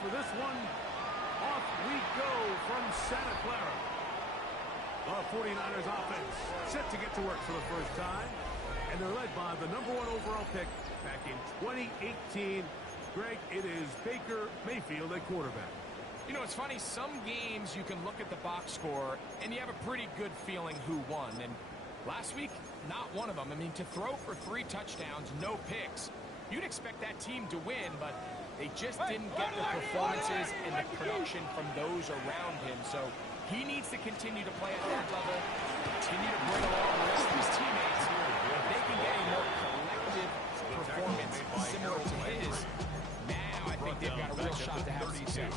for this one. Off we go from Santa Clara. The 49ers offense set to get to work for the first time. And they're led by the #1 overall pick back in 2018. Greg, it is Baker Mayfield at quarterback. You know, it's funny. Some games you can look at the box score and you have a pretty good feeling who won. And last week, not one of them. I mean, to throw for 3 touchdowns, no picks, you'd expect that team to win, but they just didn't get the performances and the production from those around him. So he needs to continue to play at that level, continue to bring along the rest of his teammates. If they can get a more collective performance similar to his, now I think they've got a real shot to have success.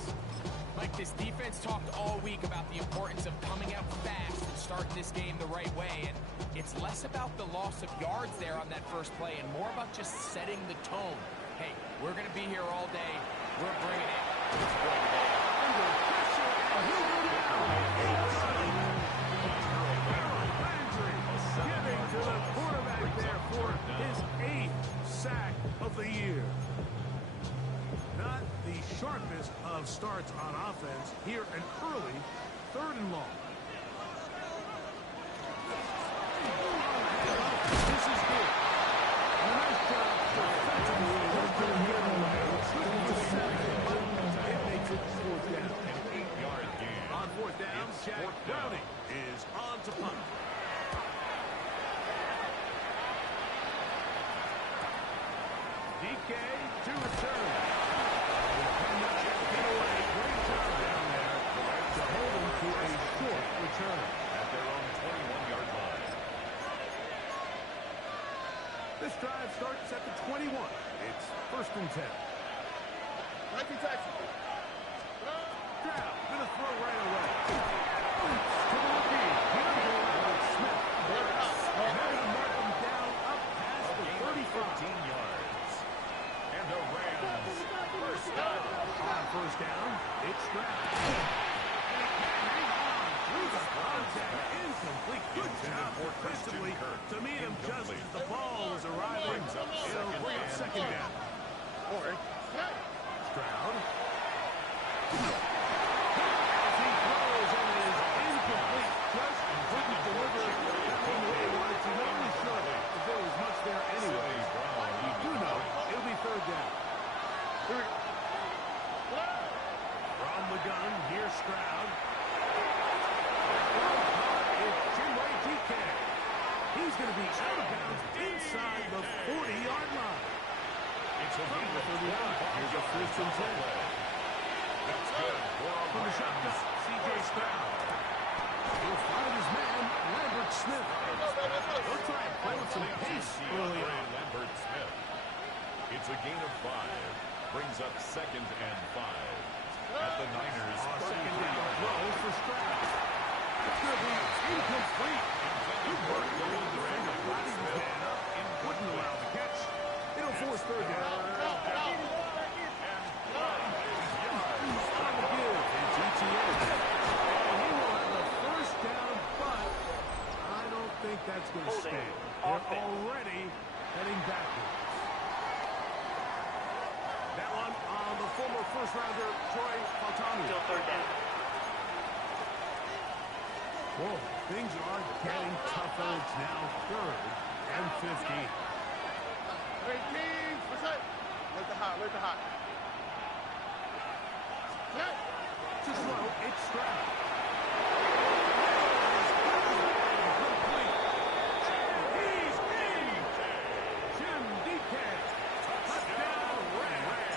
Mike, this defense talked all week about the importance of coming out fast and starting this game the right way. And it's less about the loss of yards there on that first play and more about just setting the tone. Hey, we're going to be here all day. We're bringing it. Under pressure, and he'll go down. Giving to the quarterback there for his 8th sack of the year. Not the sharpest of starts on offense. Here an early 3rd and long. This is good. A nice job defensively. It makes it 4th down. An 8-yard gain. On 4th down, Jack Browning is on to punt. DK to return. Get away. Great job down there to hold him to a short return. At their own 21-yard line. This drive starts at the 21. It's 1st and 10. Stroud gonna throw right away. To the rookie. Smith. And they're gonna mark him down up past the 35. 15 yards. And the Rams first down. On 1st down, it's Stroud. And he can't hang on through the contact. Incomplete. Good job defensively to meet him just as the ball was arriving. It'll bring up 2nd down. Stroud. As he throws and is incomplete. Just couldn't deliver that one the way he wanted to. Not really sure if there was much there anyway. We do know it'll be 3rd down. From the gun, here's Stroud. It's Jimway DK. He's going to be out of bounds inside the 40-yard line. It's a gain of 31. Here's a 1st and 10. That's good. From the shotgun, C.J. Stroud. He'll find his man, Lambert Smith. They'll try and play with some pace early on. Lambert Smith. It's a gain of 5. Brings up 2nd and 5. At the Niners. 2nd down throw for Stroud. It's going to be incomplete. Good work to lead the defender. Riding his man up and wouldn't allow the catch. It'll force 3rd down. On the give, it's ETN. And he will have the 1st down, but I don't think that's going to stay. They're already heading backwards. That one on the former 1st-rounder, Troy Faltanu. Still 3rd down. Whoa, things are getting tougher. It's now 3rd and 15. Where's the hot? To throw, it's Stroud. He's in! Jim DK. Touchdown, Rams.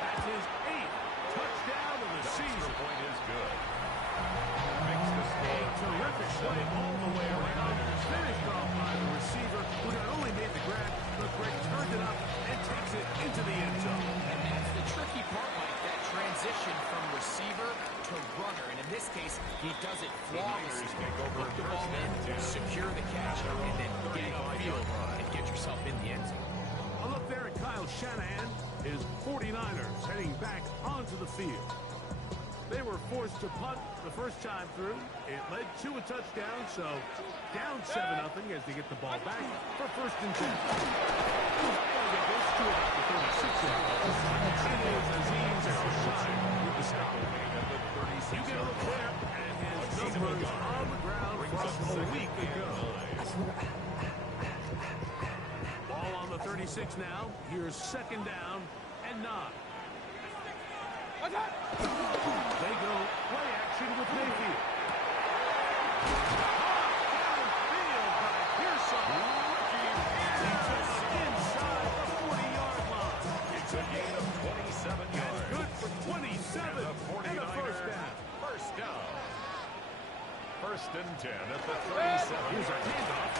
That's his 8th touchdown of the season. Point is good. Makes the score. A terrific play all the way around. Finished off by the receiver, who not only made the grab, but Greg turned it up and takes it into the end zone. And that's the tricky part, Mike, that transition from receiver to runner. And in this case, he does it flawlessly. Put the ball in, secure the catch, and then get upfield and get yourself in the end zone. A look there at Kyle Shanahan. His 49ers heading back onto the field. They were forced to punt the first time through. It led to a touchdown, so down 7-0 as they get the ball back for 1st and 10. Get this to about the 36-yard line. It is Azeez Al-Shai with the stop. You get a look there, and his numbers on the ground from a week ago. Ball on the 36 now. Here's 2nd down and 9. They go play action with Mayfield. Downfield by Pearson. Inside the 40-yard line. It's a gain of 27 yards. Good for 27 and a 1st down. 1st down. 1st and 10 at the 37. Here's a handoff.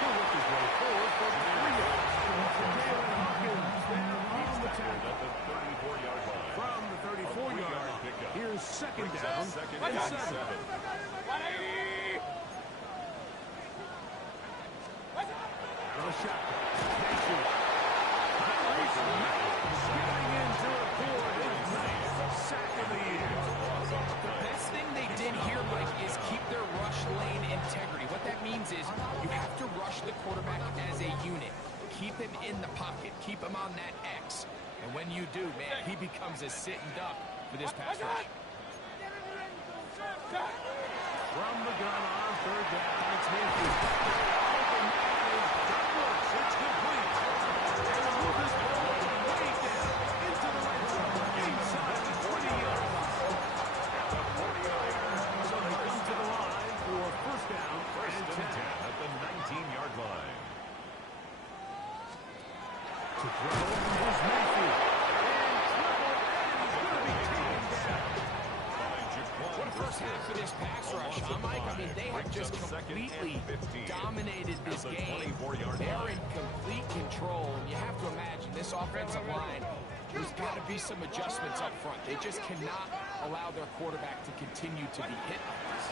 He'll work his way forward for the 3 yards. Jalen Hawkins there on the tackle. At the 34-yard line. From the 34-yard line. Here's 2nd down and 7. The shot. Getting into a board. Sack of the year. The best thing they did here, Mike, is keep their rush lane integrity. What that means is you have to rush the quarterback as a unit. Keep him in the pocket. Keep him on that X. And when you do, man, he becomes a sitting duck for this pass rush. From the gun on 3rd down, it's Mayfield. Open man is Douglas. It's complete. And the move is ball way down into the red zone. Inside the 20-yard line. The 40-yard line. So they come to the line for 1st down and 10. At the 19-yard line. To throw is Mayfield. What a first half for this pass rush, huh, Mike? I mean, they have just completely dominated this game. They're in complete control, and you have to imagine this offensive line, there's got to be some adjustments up front. They just cannot allow their quarterback to continue to be hit like this.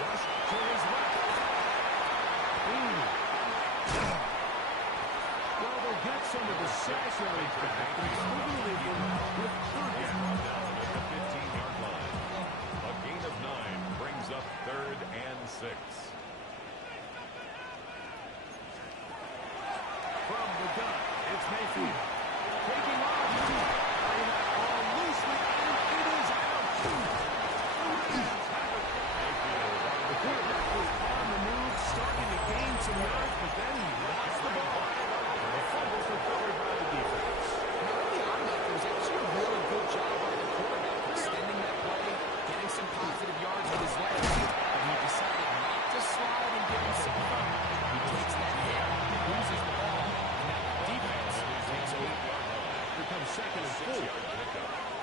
Rush to his left. Well, they'll get some of the sash yards back. He's moving Lincoln with 3rd down. At the 15-yard line. A gain of 9 brings up 3rd and 6. From the gun, it's Mayfield. Taking off. Playing that ball loosely, and it is out. The quarterback was on the move, starting to gain some yards, but then he lost the ball. The fumbles recovered by the defense. Early on, Mike, there was actually a really good job by the quarterback extending that play, getting some positive yards with his legs, but he decided not to slide and give himself up. He takes that hit, loses the ball, and now the defense takes over. Here comes 2nd and 4.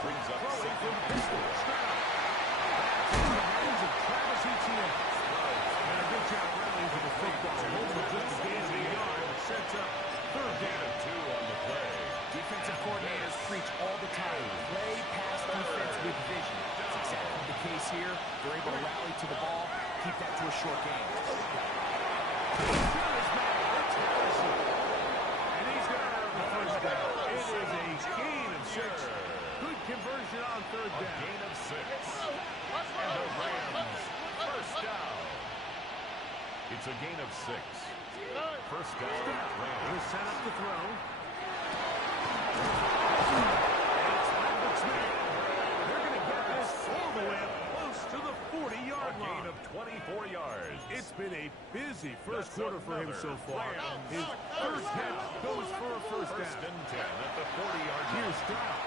Brings up Throwing 2nd from the pistol. Stroud. That's in the hands of Travis Etienne. And a good job rallying to the football. Hoping just to gain a yard. Sets up 3rd down. 2 on the play. Defensive coordinators preach all the time, play pass defense with vision. That's exactly the case here. They're able to rally to the ball, keep that to a short game. And he's going to have the 1st down. It is a gain of 6. Good conversion on 3rd A down. gain of 6. And the Rams 1st down. It's a gain of 6. 1st down. Rams. He'll set up the throw. They're going to get this all the way up close to the 40-yard line. Gain of 24 yards. It's been a busy first quarter for him so far. His 1st half goes for a 1st down. 1st and 10 at the 40-yard line. Here's Stroud.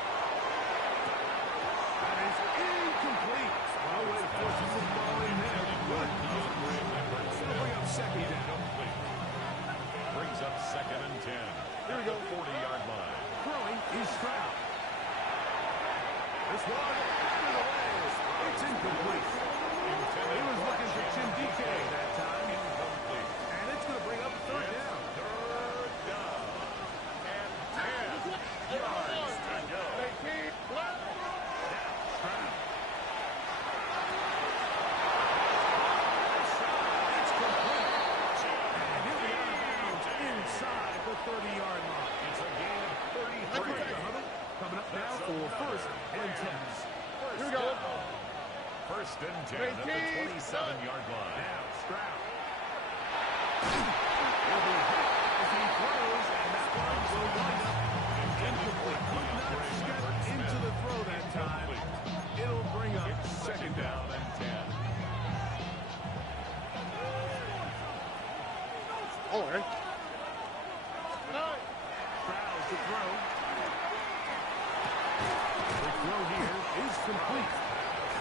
That is incomplete. No way to force the football in there. Good. They'll bring up 2nd down. Brings up 2nd and 10. Here we go. 40-yard line. Throwing is Stroud. This one out of the way. It's incomplete. He was looking for Tim DK that time. Incomplete. And it's going to bring up 3rd down. 3rd down. And 10 yards to go. Stroud. It's complete. And he'll be out of bounds inside the 30-yard line. It's a gain of 33. coming up now for first and 10. Here we go. First and 10 at the 27-yard line. Now, Stroud. Will be hit as he throws, and that one will wind up incomplete. Could not step into the throw that time. It'll bring up second down and 10. All right. Stroud to throw. The throw here is complete.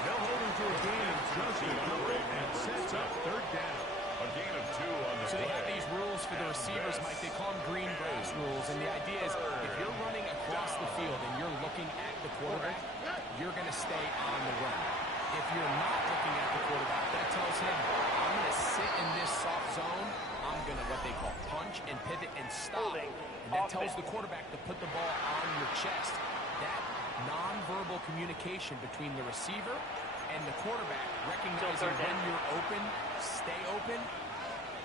They'll hold him to a gain of just a number and sets up third down. A gain of 2 on the So they play. have these rules for the receivers, Mike. They call them green grass rules. And the idea is if you're running across the field and you're looking at the quarterback, you're going to stay on the run. If you're not looking at the quarterback, that tells him, I'm going to sit in this soft zone. I'm going to what they call punch and pivot and stop. And that tells the quarterback to put the ball on your chest. That nonverbal communication between the receiver and the quarterback, recognizing when you're open, stay open,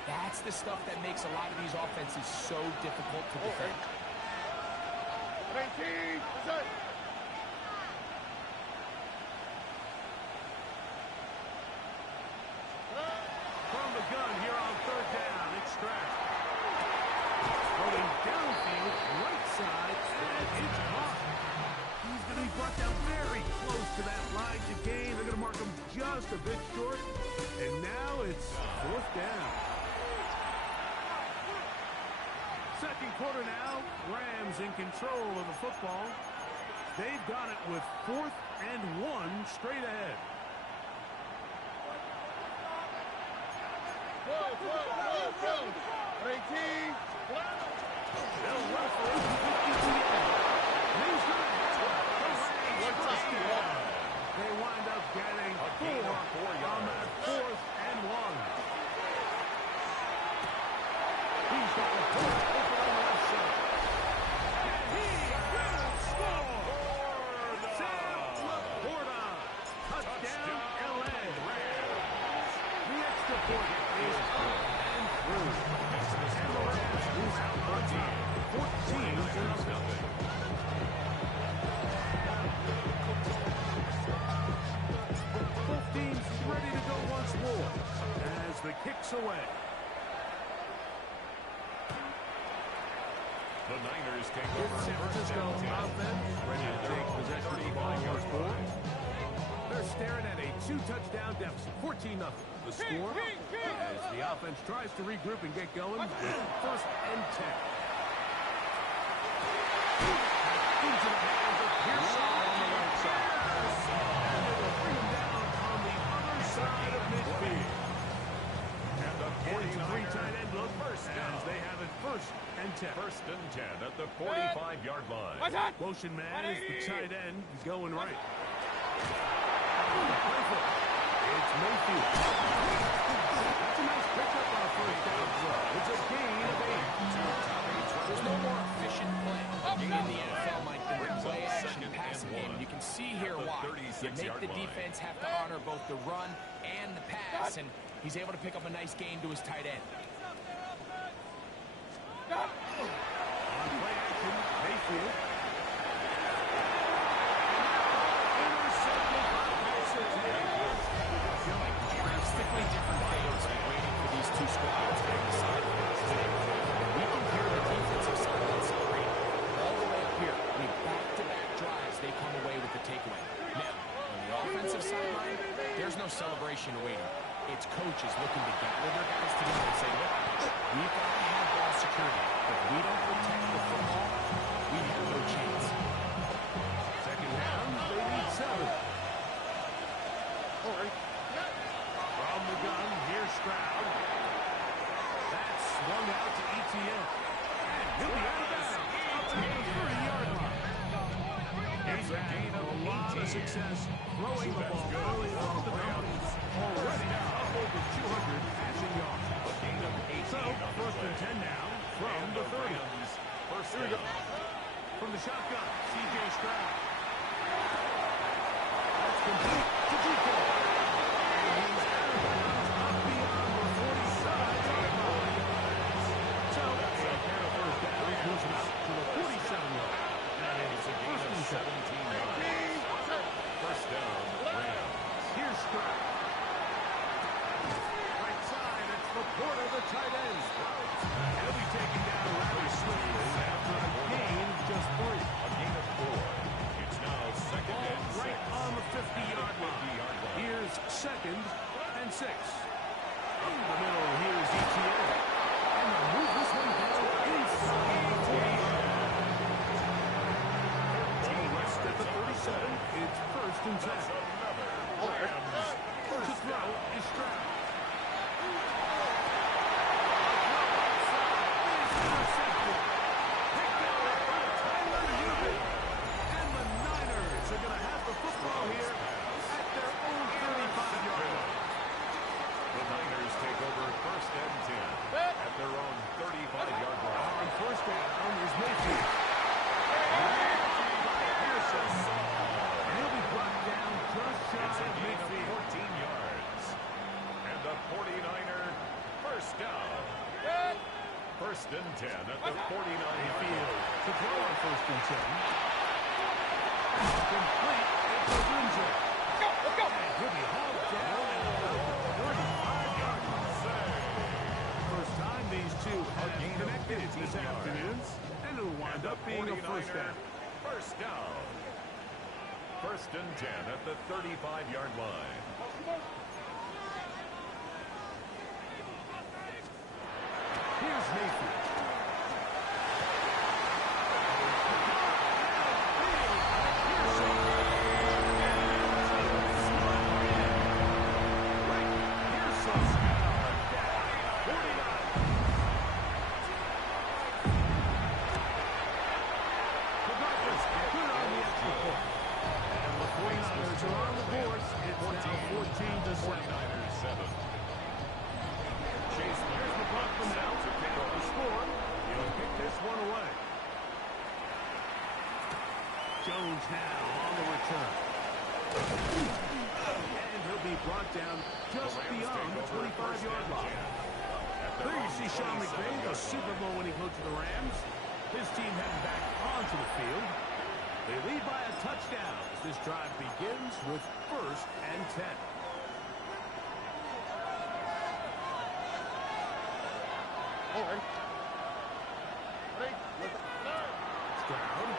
that's the stuff that makes a lot of these offenses so difficult to defend. 18. That's it. From the gun here on third down, it's Stroud. Going downfield, right side, and it's caught. He's going to be brought down very close to that line to gain. They're going to mark him just a bit short. And now it's fourth down. Second quarter now, Rams in control of the football. They've got it with 4th and 1 straight ahead. Whoa. 18. They'll run for it. And he's going to have the touchdown. They wind up getting 4 on that 4th and 1. He's got the ball open on the left side. And he will score. Sam Laporta. Touchdown, L.A. The extra point is up and through. And the Rams lose out on top. 14-0. Both teams ready to go once more as the kick's away. The Niners take It's over San Francisco offense ready to take possession of the ball on board. They're staring at a 2-touchdown deficit, 14-0. The score as the offense tries to regroup and get going. First and 10. Into the hands of Pearson on the right side. And they will bring him down on the other side of midfield. And the And it's a 49ers three-tight end look first down. as they have it first and 10. First and 10 at the 45-yard line. Motion man is the tight end. He's going right. It's Mayfield. That's a nice pickup on a first down throw. It's a gain of 8. There's no more efficient play in the NFL, Mike, than the play-action passing game. You can see here why. You make the defense have to honor both the run and the pass, and he's able to pick up a nice gain to his tight end. On play action, Mayfield. Intercepted by Parsons. Drastically different things than waiting for these two squads on the sidelines. We can hear the defensive sideline celebrating all the way up here. I mean, back-to-back drives, they come away with the takeaway. Now, on the offensive sideline, there's no celebration awaiting. It's coaches looking to gather their guys together and say, look, we've got to have ball security. If we don't protect the football, we have no chance. Second down, they need 7. All right. From the gun, here's Stroud. That's swung out to ETN. And he'll be out of bounds up to the 30-yard line. He's had a lot of success throwing the ball early on the Rams. Already up over 200 passing yards. So, first and 10 now from the 30. First Here we go. down. From the shotgun, C.J. Stroud. That's complete to Chico. And he's out of bounds up beyond the 47-yard line. So, a pair of first downs moves him out to the 47-yard. And it's a first and 10. Porter, the tight end. He'll be taken down rather swiftly after a gain of just 3. A gain of 4. It's now second and 6. Right on the 50-yard line. Here's second and 6. Up the middle, here's ETN. And they'll move this one down inside 40 yards. Rest at the 37. It's first and 10. First to throw is Stroud. First and 10 at the 49-yard field. To throw on first and 10. Complete. It's a Windsor. Let's go. And he'll be hauled down at about the 35-yard line. First time these two have connected this afternoon. And it'll wind up being a first down. First down. First and 10 at the 35-yard line. Here's Mayfield. Jones now on the return. And he'll be brought down just beyond the 25-yard line. There you see Sean McVay, the Super Bowl winning coach of the Rams. His team heading back onto the field. They lead by a touchdown as this drive begins with first and 10. All right. Ready? Stroud.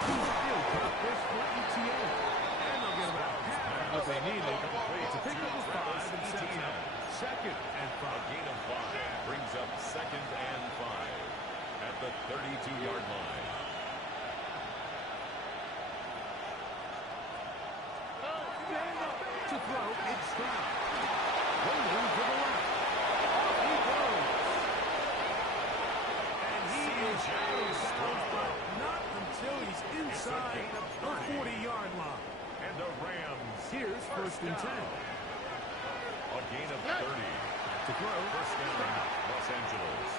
He'll cut this for ETA. And they'll get about half of what they needed to pick up a 5 and set up second and 5. A gain of 5 brings up second and 5 at the 32-yard line. To throw, it's Stroud. Rolling to the left. Off he goes. And he is out of bounds, but not until he's inside the 40-yard line. And the Rams. Here's first and 10. A gain of 30. To throw, First down, Los Angeles.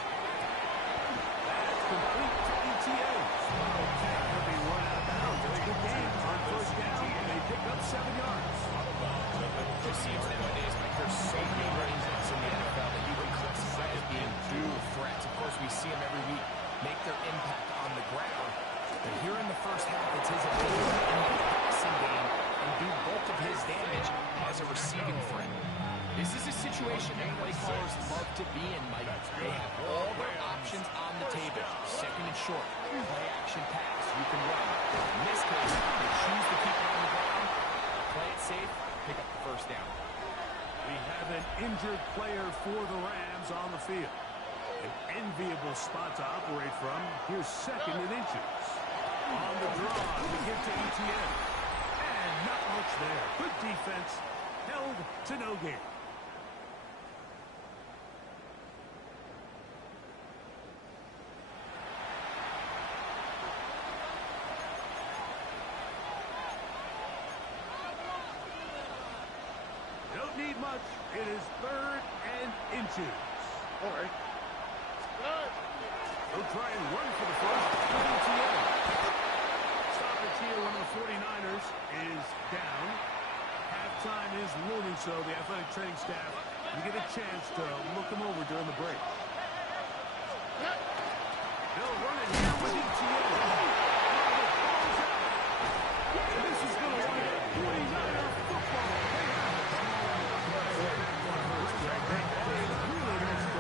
that's complete to ETA. He'll be run out of bounds. It's a good game on first down. They pick up 7 yards. It seems nowadays like there's so many running backs in the NFL that you would classify as being dual threats. Of course, we see them every week make their impact on the ground. But here in the first half, it's his ability to end the passing game and do bulk of his damage as a receiving threat. This is a situation that play callers love to be in, Mike. They have all their options on the table. Second and short, play action pass, you can run. In this case, they choose to keep it on the ground, play it safe, pick up the first down. We have an injured player for the Rams on the field. An enviable spot to operate from. Here's second and inches. On the draw to give to ETN. And not much there. Good defense. Held to no gain. Don't need much. It is third and inches. All right. He'll try and run for the first. ETA. Stoppage here when the 49ers is down. Halftime is looming, so the athletic training staff, you get a chance to look them over during the break. They'll run it here with ETA. And this is going to be 49er football. They really missed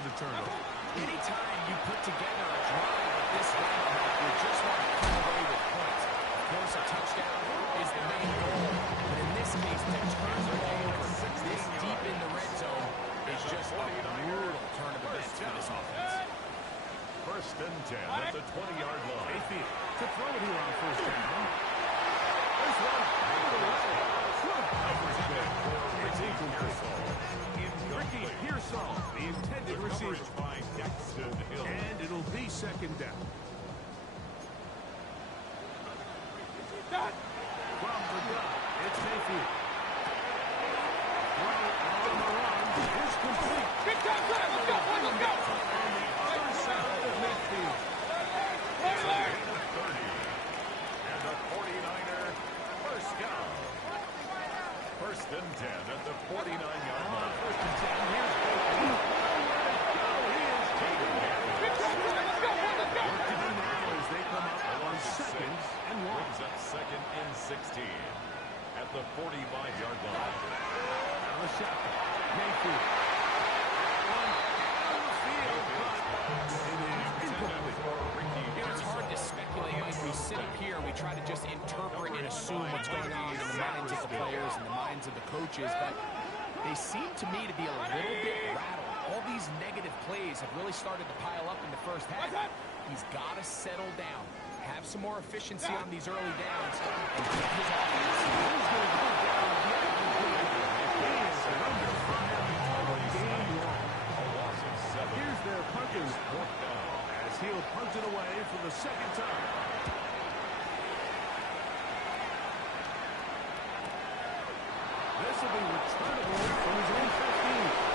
for the turnover. Anytime you put together a drive at this level, you just want to come away with points. Of course, a touchdown is the main goal. But in this case, to turn the ball over this deep in the red zone is just a brutal turn of events for this offense. First and 10 at the 20-yard line. Mayfield to throw it here on first down. This one over the way. Good coverage there. It's incomplete. Ricky Pearsall, the intended receiver. By Dexton Hill. And it'll be second down. From the gun, it's Mayfield. Throw on the run is complete. Let's go. On the other side of Mayfield. It's a gain of 30. And the 49er first down. First and 10 at the 49-yard line. First and 10. Here's Mayfield. He is taken down. What to do now as they come up on seconds and long. Brings up second and 16 at the 45-yard line. Out of the shotgun. Mayfield. On the field, but it is incomplete. You know, it's hard to speculate. As we sit up here, we try to just interpret and assume what's going on in the minds of the players and the minds of the coaches, but they seem to me to be a little bit rattled. All these negative plays have really started to pile up in the first half. He's got to settle down, have some more efficiency on these early downs, and get his offense. He's going to go down yet again. He is under 5 all game long. A loss of 7. Here's their punters Fourth down. as he'll punt it away for the second time. This will be returnable from his own 15.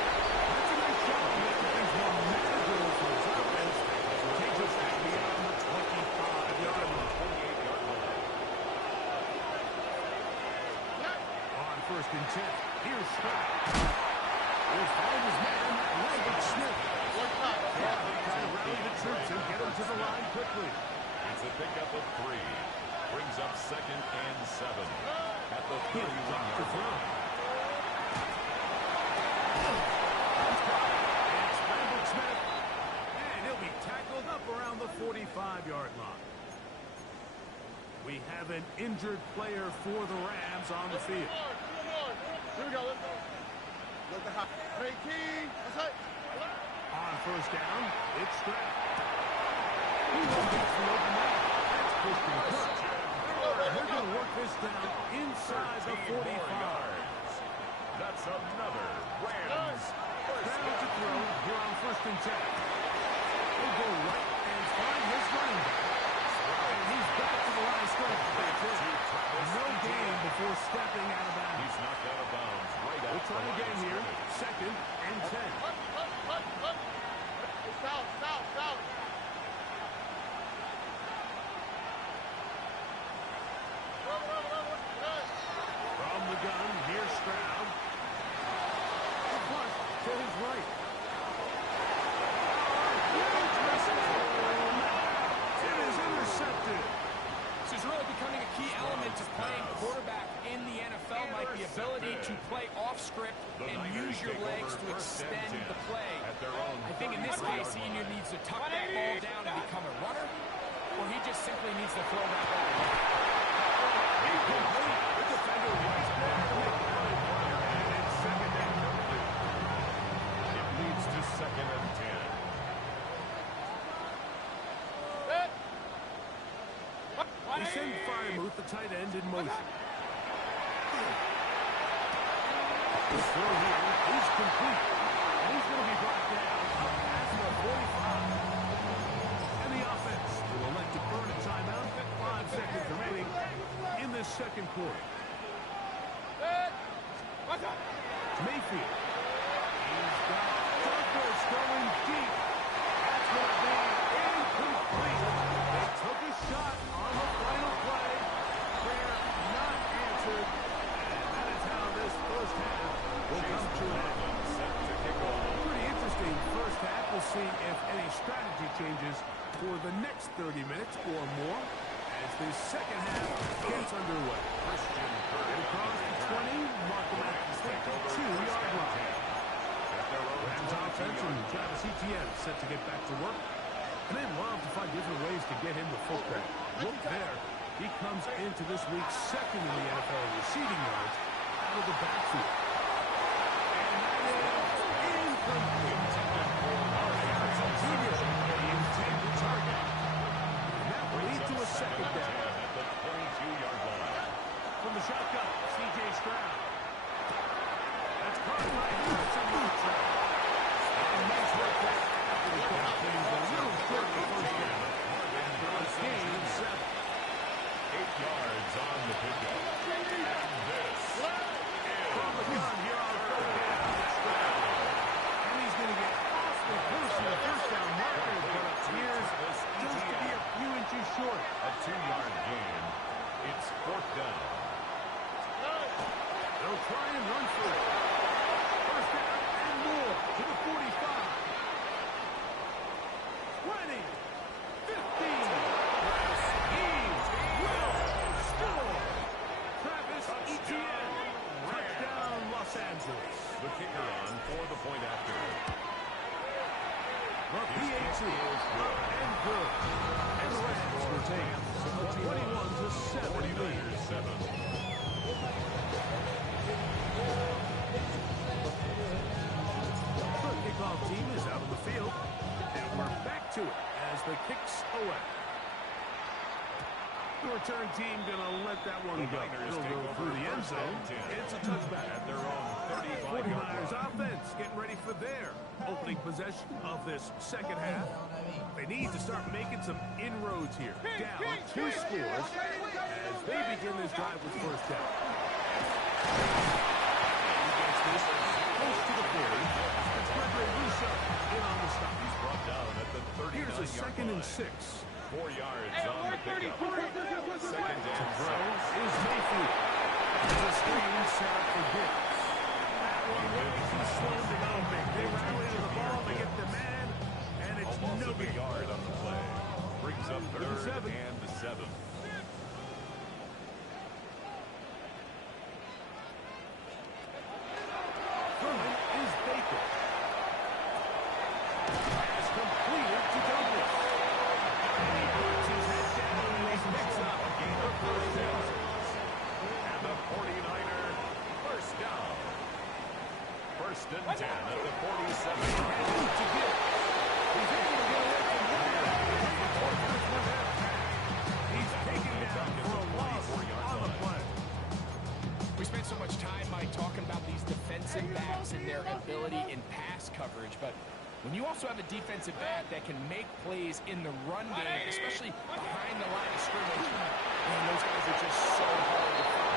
That's a nice shot to make things more manageable for his offense as he takes us back beyond the 25-yard line. 28-yard line. On first and 10, here's Stroud. He'll find his man, Robert Smith. Yeah, they try to rally the troops and get him to the line quickly. It's a pickup of 3. Brings up second and 7 at the 31-yard line. It's Robert Smith, and he'll be tackled up around the 45-yard line. We have an injured player for the Rams on the field. Here we go. Let's go. Look at how. Hey, Key. That's it. On first down, it's Stroud. He won't get the open man. That's Christian Kirk. They're going to work this down inside the 45. That's another Rams first Stroud to throw here on first and 10. He'll go right and find his running back. And he's back to the line of scrimmage. That's it. No gain before stepping out of bounds. He's knocked out of bounds right out. We'll try again here. Second and 10. South. From the gun, here's Stroud. The punt to his right. It is intercepted. This is really becoming a key element to playing quarterback in the NFL, like the ability to play off script and use your legs to extend the play. I think in this case, he either needs to tuck that ball down and become a runner, or he just simply needs to throw that ball away. Incomplete. The defender right there to make the play. And it's second and complete. It leads to second and 10. They send Firemouth, the tight end, in motion. The throw here is complete. And he's going to be brought down past the 45. And the offense will elect to burn a timeout. 5 seconds remaining in this second quarter. Mayfield. He's got Douglas going deep. That's going to be incomplete. They took a shot on the final play. Prayer not answered. And that is how this first half will come to an end. Pretty interesting first half. We'll see if any strategy changes for the next 30 minutes or more as the second half gets underway. Across the 20, mark them at the 22-yard line. At their own Rams offense and Travis Etienne set to get back to work. And they love to find different ways to get him the football. Look there. He comes into this week second in the NFL receiving yards out of the backfield. And that is incomplete. Intended target. And that will lead to a second down. At the 22-yard line. From the shotgun, C.J. Stroud. That's caught by Harrison Butcher. And nice work there. After the got things a little short of the first down. Gain 7. 8 yards on the pickup. And this is From the gun here on third down. And he's going to get awfully close to the first down marker, but appears just to be a few inches short. a 2-yard gain. It's 4th down. They'll try and run for it. First down and more to the 45. 20. 15. Eames will score. Travis Etienne. Touchdown, Los Angeles. The kicker on for the point after. The PAT is good and good. And the Rams will take a 21-7 lead. 7. The kickoff team is out on the field, and we're back to it as the kicks away. The return team going to let that one go. It'll go through the end zone. It's a touchback. At their own 35-yard 49ers line. offense getting ready for their opening possession of this second half. They need to start making some inroads here. Down 2 scores as they begin this drive with first down. Against this, close to the 40. It's Gregory Rousseau in on the stop. He's brought down at the 39-yard line. Here's a second and 6. 4 yards on the pickup. Second To down. throw is Mayfield. There's a screen set up for Gibbs. That one way too slow to go big. They rally to the ball, they get the man, and it's Almost no a big. yard on the play. Brings up 3rd 37. and 7. Thurman is Baker. Pass completed to Douglas. And he puts his head down and he picks up a gain of 1st down. And the 49er first down. 1st and 10 at the 47. And to Gibbs. He's able to get away from He's taken down for a loss on the play. We spent so much time, Mike, talking about these defensive backs and their ability in pass coverage, but when you also have a defensive back that can make plays in the run game, especially behind the line of scrimmage, man, those guys are just so hard to find.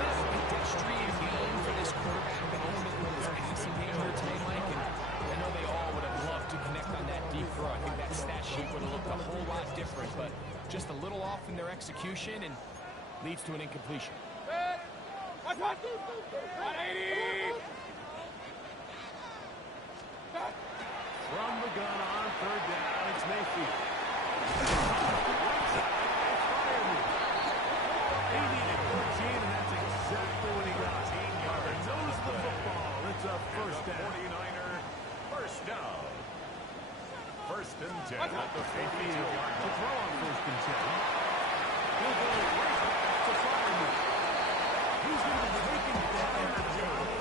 Not a pedestrian game for this quarterback, but ultimately this passing game here today, Mike, and I know they all would have loved to connect on that deep throw. I think that stat sheet would have looked a whole lot different, but just a little off in their execution and leads to an incompletion. From the gun on 3rd down, it's Mayfield. He needed 14, and that's exactly what he got. 18 yards. Knows the football. It's a first The down. 49er first down. 1st and 10 at the Mayfield 52-yard to line. throw on 1st and 10. He'll go right back to Fireman. He's going to be taken down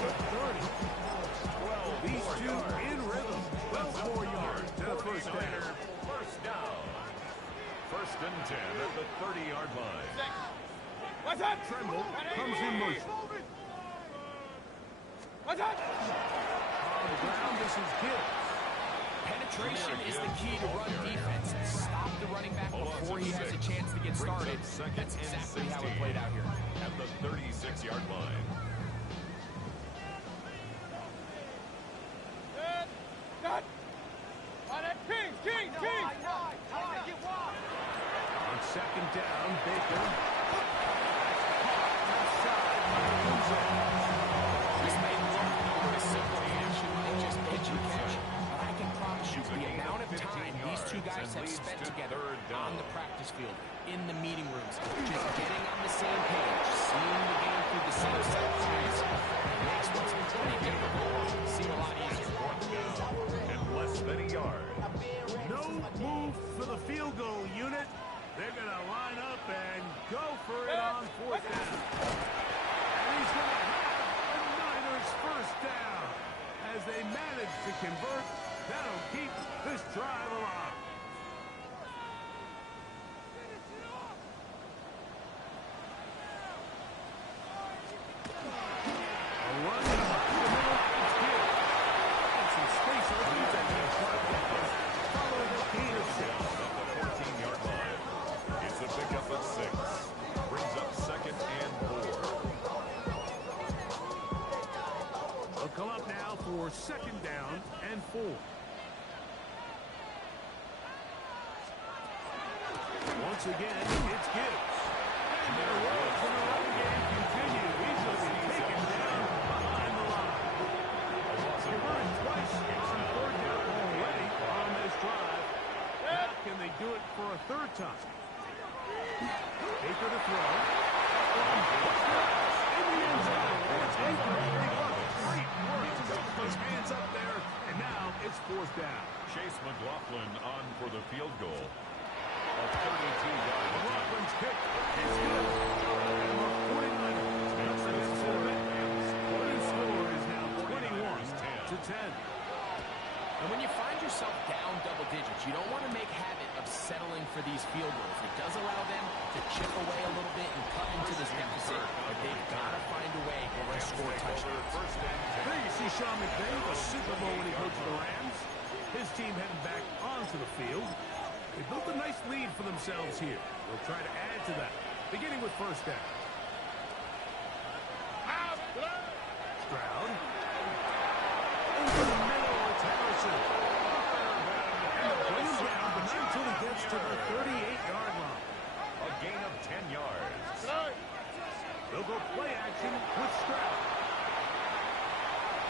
to 30. 12 These more two yards. in rhythm. 12 more yards to the first down. 49er first down. 1st and 10 at the 30-yard line. Tremble comes in motion. On the ground, this is Gibbs. Penetration is the key to run defense. Stop the running back before he has a chance to get started. That's exactly how it played out here. At the 36-yard line. On 2nd down, Baker. Left side, Mancuso. This may look like a simple action, like just pitch and catch. But I can promise you the amount of time these two guys have spent together on the practice field, in the meeting rooms, just getting on the same page, seeing the game through the same set of eyes. makes what's pretty difficult seem a lot easier. And less than a yard. No move for the field goal unit. They're going to line up and go for it on fourth down. And he's going to have the Niners first down. As they manage to convert, that'll keep this drive alive. A run in the middle. It's good. And some space opens and the follow the gain of 6. At the 14-yard line. It's a pickup of 6. Brings up second and 4. They'll come up now for second down and 4. Once again, it's Gibbs. And their woes in the run game continue. He's going to be taken down behind the line. They've run it twice on third down already on this drive. Now can they do it for a third time? Baker to throw. In the end zone. It's Baker. Great work to get those hands up there. And now it's fourth down. Chase McLaughlin on for the field goal. A 32-yard McLaughlin's kick is good. And the 49ers makes the necessary advance. The score is now 21-10. And when you find yourself down double digits, you don't want to make habit of settling for these field goals. It does allow them to chip away a little bit and cut into this deficit, but they've got to find a way to score touchdowns. There you see Sean McVay, the Super Bowl when he coached the Rams. His team heading back onto the field. They built a nice lead for themselves here. They'll try to add to that, beginning with first down. Stroud. Over the middle, it's Harrison. And they'll bring him down, but not until he gets to the 38-yard line. A gain of 10 yards. They'll go play action with Stroud.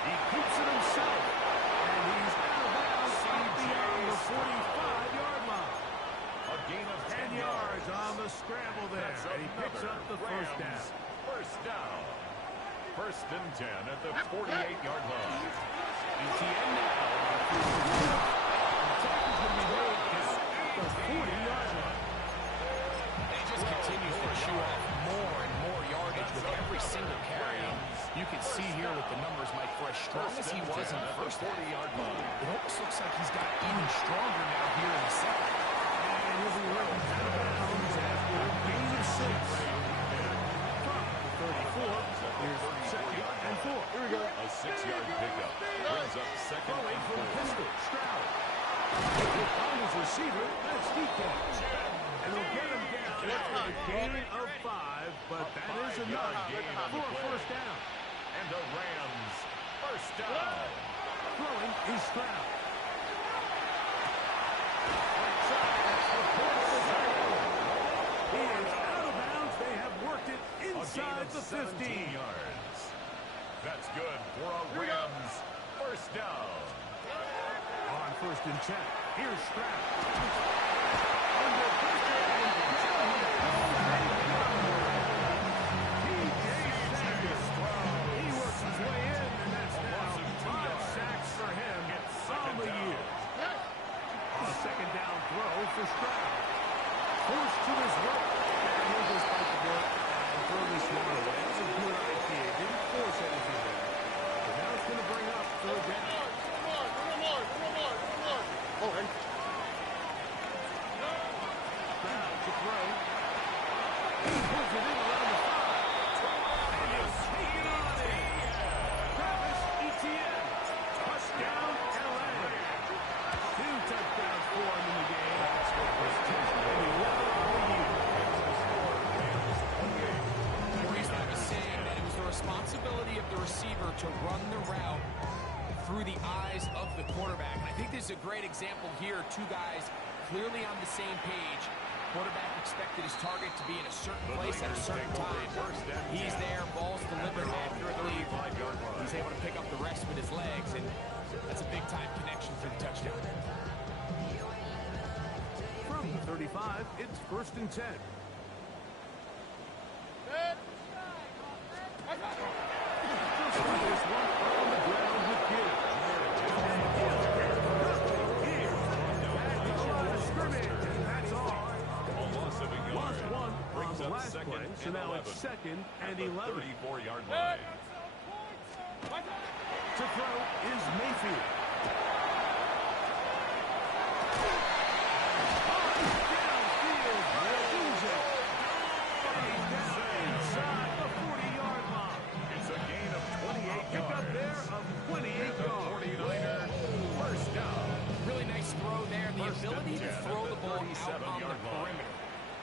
He keeps it himself, and he's out of bounds beyond the 45-yard line. A gain of 10 yards on the scramble there, and he picks up the first down. First down. First and 10 at the 48-yard line. ETN now. The tackle's going to be made at the 40-yard line. He just continues to chew off more and more yardage with every single carry. You can see here with the numbers, Mike, for as strong as he was in the first 40-yard line, it almost looks like he's got even stronger now here in the second. And he'll be right out of bounds after a gain of 6. From the 34, here's second and 4. Here we go. A 6-yard pickup. Brings up second Throwing and from 4. pistol, Stroud. He'll find his receiver, that's DK. And they'll get him down after a gain of 5, but that is enough for a first down. And the Rams first down. Throwing is Stroud. He is out of bounds. They have worked it inside the 15 yards. That's good for a Rams first down. On first and 10, here's Stroud. Under pressure, and down he goes. P.J. Sanders. He works his way in, and that's now 5 sacks for him on the year. On a second down throw for Stroud. Forced to his right. And he'll just bite the bullet and throw this one away. That's a good idea. Didn't force anything there. But now it's going to bring up third down. Stroud to throw. He pulls it in around the 5. And he'll take it on in. Travis Etienne. Touchdown, L.A. 2 touchdowns for him in the game. His 10th and 11th of the year. Maurice, I was saying that it was the responsibility of the receiver to run the route through the eyes of the quarterback. And I think this is a great example here. 2 guys clearly on the same page. Quarterback expected his target to be in a certain place at a certain time. He's there, ball's delivered accurately. He's able to pick up the rest with his legs, and that's a big-time connection for the touchdown. From the 35, it's first and 10. Just with his So now it's 2nd and 11. 34-yard line. To throw is Mayfield. Downfield, lose it. Inside the 40-yard line. It's a gain of 28 Pick up yards. there of 28 The yards. 49er, first down. Really nice throw there. The First and ability to 10 throw at the the ball out on the 37-yard line. perimeter.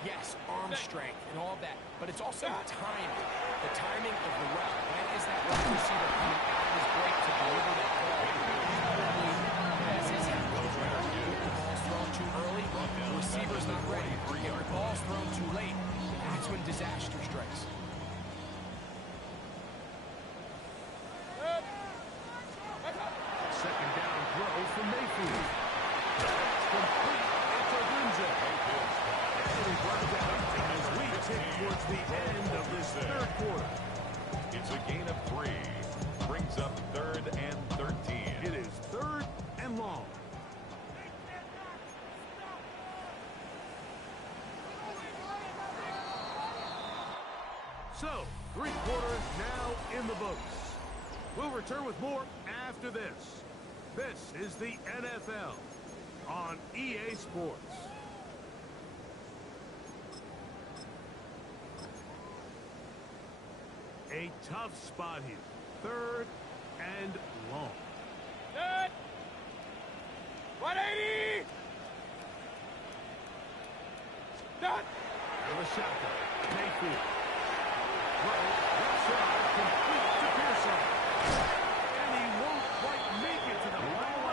Yes, arm strength and all that, but it's also timing. The timing of the route. When is that wide receiver coming out of his break to deliver that ball? As his head goes right. The ball's thrown too early, the receiver's not ready. The ball's thrown too late. That's when disaster strikes. Second down throw for Mayfield. Complete into Windsor. And we brought down as we tick towards the end of this third quarter. It's a gain of 3. Brings up 3rd and 13. It is 3rd and long. So, 3 quarters now in the books. We'll return with more after this. This is the NFL on EA Sports. A tough spot here. 3rd and long. Set. 180. Done. And the shotgun. Mayfield. Throw. Left side. Complete to Pearson. And he won't quite make it to the ball.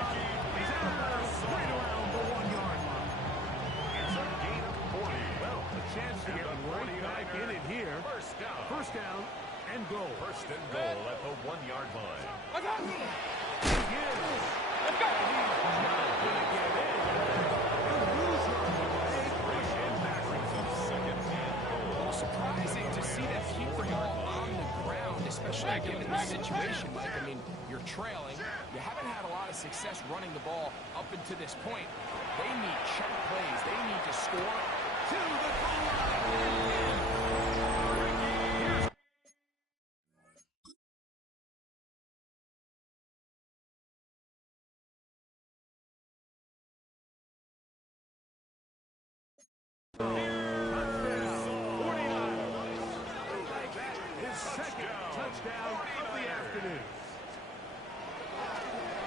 He's out of bounds right around the 1-yard line. It's a gain of 40. Well, a chance to get right back in it here. First down. First down and goal. First and goal at the 1-yard line. Let's go. Begins. Let's go. He's not going to get in. He'll lose her on the way. Push him backwards. Second and goal. Well, surprising to see that keep the ball on the ground, especially given the situation, Mike. I mean, you're trailing. You haven't had a lot of success running the ball up until this point. They need check plays. They need to score. To the goal line. His second touchdown of the afternoon.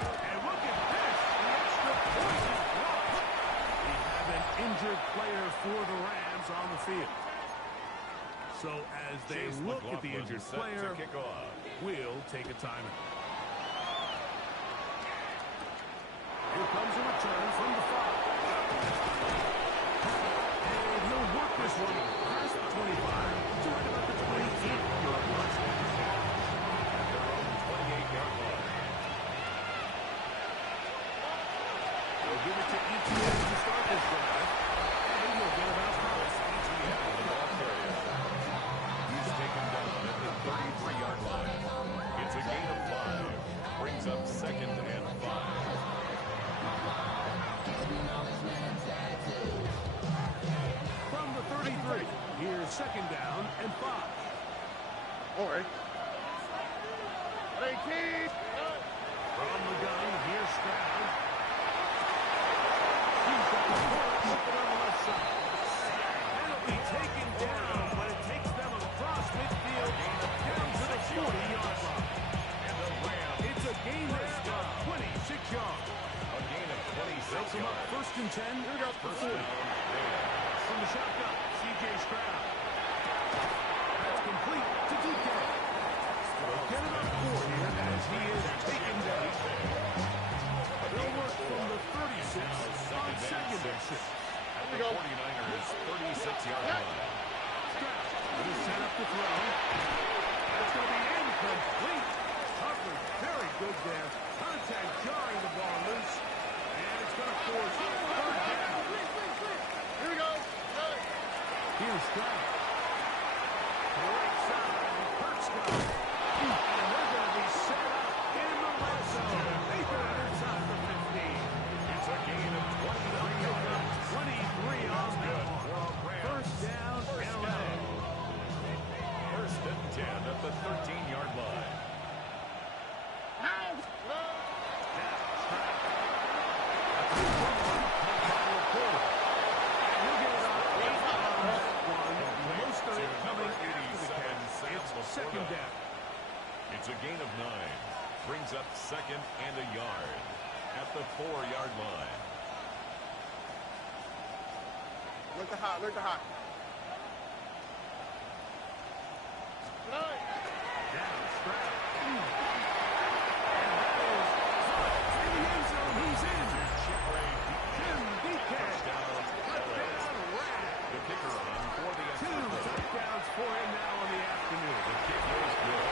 And look at this. The extra point is blocked. We have an injured player for the Rams on the field. So as they Chase look at the McLaughlin injured set player, to kick off. we'll take a timeout. Here comes a return from the 5. And he'll work this one past the 25 to right about the 28-yard line. At their own 28-yard line. They'll give it to ETN to start this drive. And he'll get about half. ETN, the ball carrier. He's taken down at the 33-yard line. It's a gain of 5. Brings up 2nd and 5. From the 33, here's 2nd down and 5. All right. 18. From the gun, here's Stroud. He's got the ball open on the left side. And it'll be taken down, but it takes them across midfield down to the 40-yard line. And the Rams. It's a gain there of 26 yards. A gain of 26 They'll come up yards. 1st and 10. Here goes the First 40. down, Rams. From the shotgun, C.J. Stroud. That's complete to DK. They'll get it up 40 as he is taken down. They'll work from the 36 on 2nd and 6. At the 49ers' 36-yard line. Stroud will set up the throw. That's going to be incomplete. Coverage very good there. Contact jarring the ball loose. And it's going to force 3rd down. Here we go. Good. Here's Stroud. To the right side, Hurts got it. And they're going to be set up in the red zone. They got it inside the 15. It's a gain of 23 yards. 23 on that one. 1st down and 11. Look to hot. Look to hot. Down, Stroud. And that is in the end zone. He's in. Jim DK. Touchdown, Rad. The kicker on for the extra 2 point. touchdowns for him now in the afternoon. The kick is good.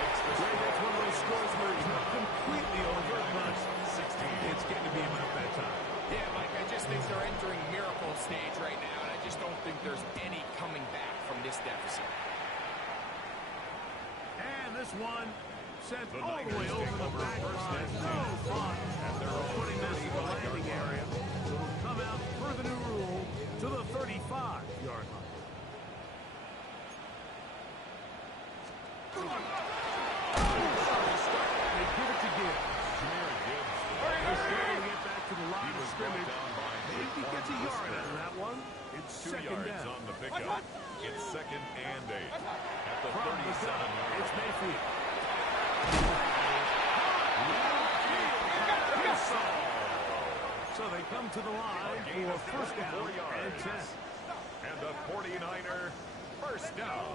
Makes the Ray, that's one of those score scores where it's not completely over, but 16. it's getting to be about that time. Yeah, Mike, I just think they're entering miracle stage right now, and I just don't think there's any coming back from this deficit. And this one sent The all the way Niners over take the over back first line. and No 10. fun. At their own Putting this in the 31-yard landing line. area. It'll come out per the new rule to the 35-yard line. They give it to Gibbs. Jameer Gibbs, They're starting to get back to the line he of was brought scrimmage. down by Maybe he gets a yard out of that one. It's 2 second yards down. on the pickup. It's 2nd and 8 at the From the gun, 37-yard it's line. Mayfield. So they come to the line Gain for of first down 4 and yards. 10. And the 49er first down.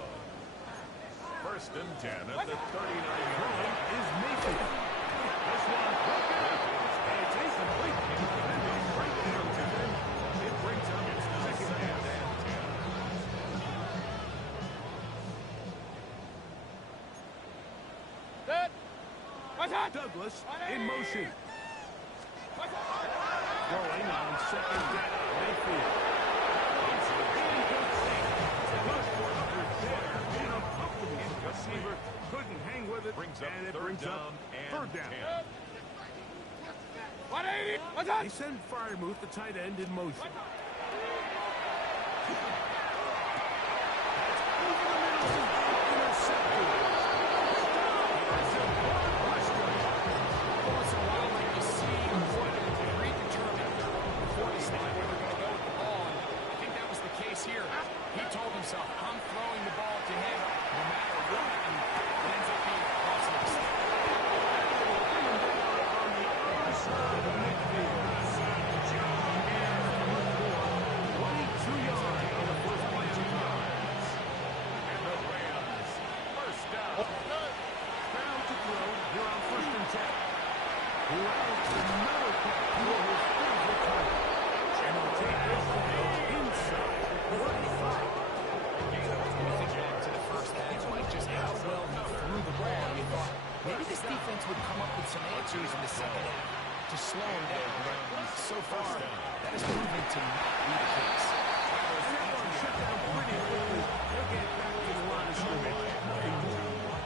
1st and 10 at the 39-yard Throwing line. is Mayfield. This one, it's incomplete. And they break down to them. It brings up its second down. Douglas in motion. Throwing on second down. Mayfield. Receiver couldn't hang with it, Brings up and it third brings down up and third down. 10. They send Fryermuth, the tight end, in motion. That's over the middle. Intercepted. Once in a while, like you see what predetermined before they decide where they're going to go with the ball. And I think that was the case here. He told himself, I'm throwing the ball to him no matter what, and it ends up being a costly mistake. On the other side of midfield. 22 yards on the first play of the drive. And the Rams first down. Down to throw here on 1st and 10. Rounds another catch for his favorite target. And he'll take this inside the 35. When you think back to the first half, Mike, just how well he threw the ball, you thought maybe this defense would come up with some answers in the second half to slow him down. But so far, that has proven to not be the case. And that one shut down pretty quickly. They'll get back to the line of scrimmage. Nothing more.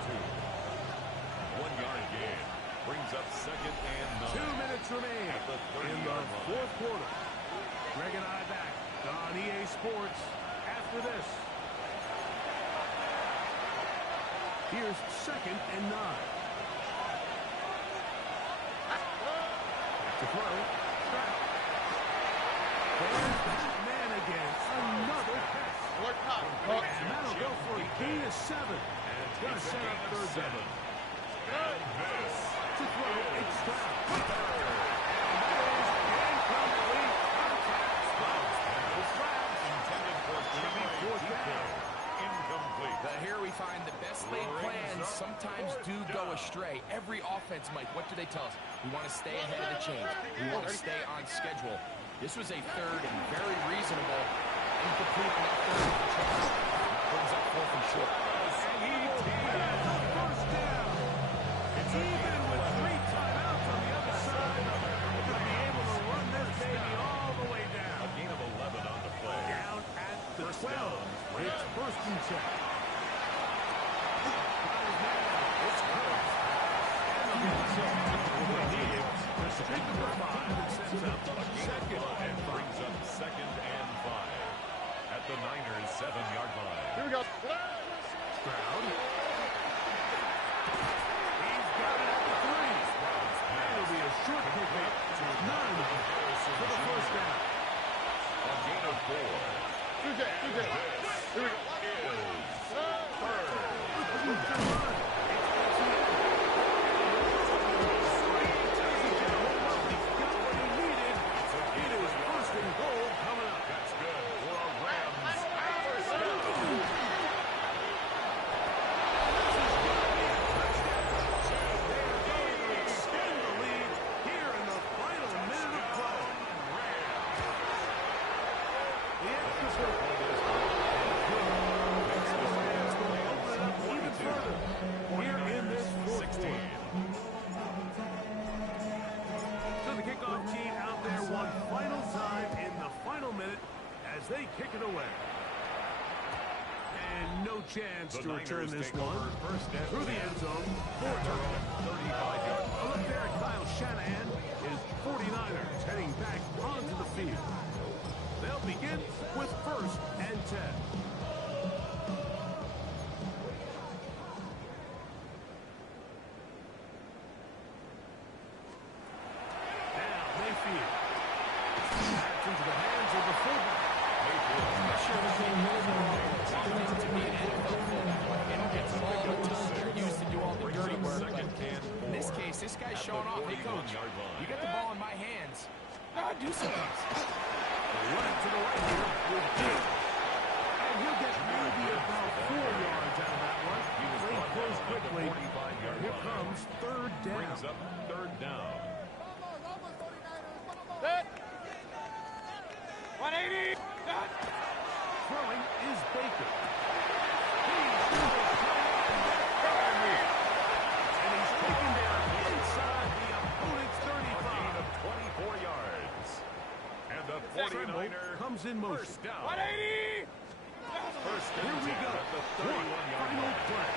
1 yard gain. Brings up 2nd and 2 9. minutes remain At the in the 30-yard line. fourth quarter. Greg and I back on EA Sports after this. Here's 2nd and 9. To throw. Stroud. There's that man again. Another catch. Look hot. And that'll go for a gain of 7. It's going to set up third down. To throw, it's Stroud. And that is incomplete. Intended for Fourth down. incomplete. Here we find the best laid plans sometimes do go astray. Every offense, Mike, what do they tell us? We want to stay ahead of the chains. We want to stay on schedule. This was a third and very reasonable. Incomplete on that third. Brings up 4th and short. And he has the first down. Even with 3 timeouts on the other side, they're going to be able to run this baby all the way A down. gain of 11 on the play. Down at the First 12. down. It's 1st and 10. It's Curtis. And the ball set. They need him to stick number 5 and sets up second and 5. Brings up 2nd and 5 at the Niners 7-yard line. Here we go. Stroud. He's got it at the 3. And it'll be a short pickup. 9 for the first down. A gain of 4. Here we go. time in the final minute as they kick it away. And no chance to return this one. Through the end zone. For turnover. 35-yard. A look there at Kyle Shanahan. His 49ers heading back onto the field. They'll begin with 1st and 10. Now Mayfield. Back into the hands of the fullback. I'm sure this game knows to be an NFL fullback. They don't get the ball until they're used to do all the dirty work. But in this case, this guy's showing off. Hey, coach, you got the ball in my hands. Do some things. Right to the right here with Dick. And he'll get maybe about 4 yards out of that one. Played close quickly. Here comes 3rd down. Brings up 3rd down. Set. 180. Throwing is Baker. And he's taken down inside the opponent's 35. Gain of 24 yards. And the 49er comes in motion. 1st down. 180. First Here and we 10 go. at the One 31-yard final line. play.